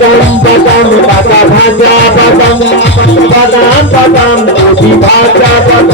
पदम पदम पता भाजा पदम पदम पदम ओटी भाजा पदम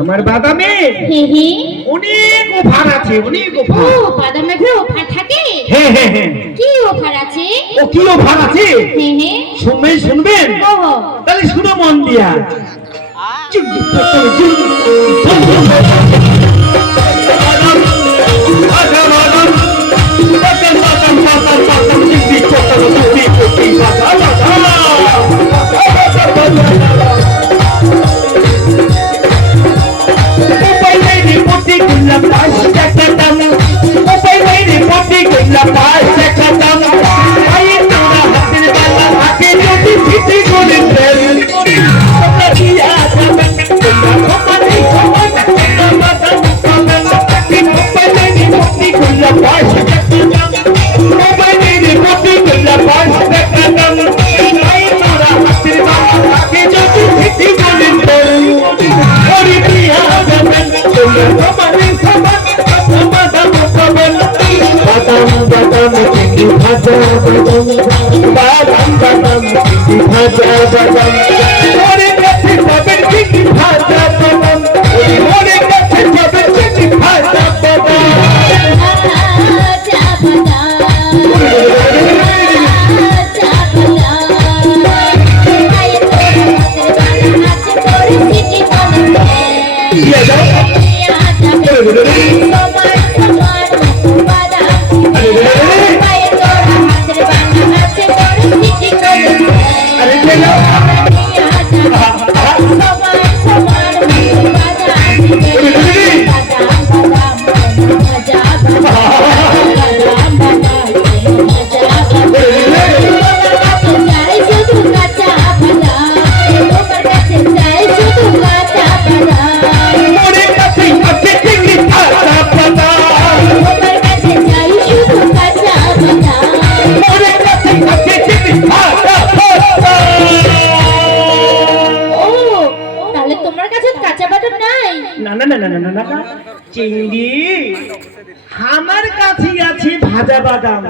আমার বাদামে অনেক অফার আছে অনেক অফার বাদামে কি অফার থাকে হ্যাঁ হ্যাঁ হ্যাঁ কি অফার আছে ও কি অফার আছে হ্যাঁ হ্যাঁ শুনবেন শুনবেন তাহলে শুনো মন দিয়া চুপ চুপ চুপ Yeah. भजबदम बाबम बदम भजबदम मोरे कथि बदन की भजबदम मोरे कथि बदन की भजबदम Yeah, that's না না না না চিংড়ি আমার কাছে আছে ভাজা বাদাম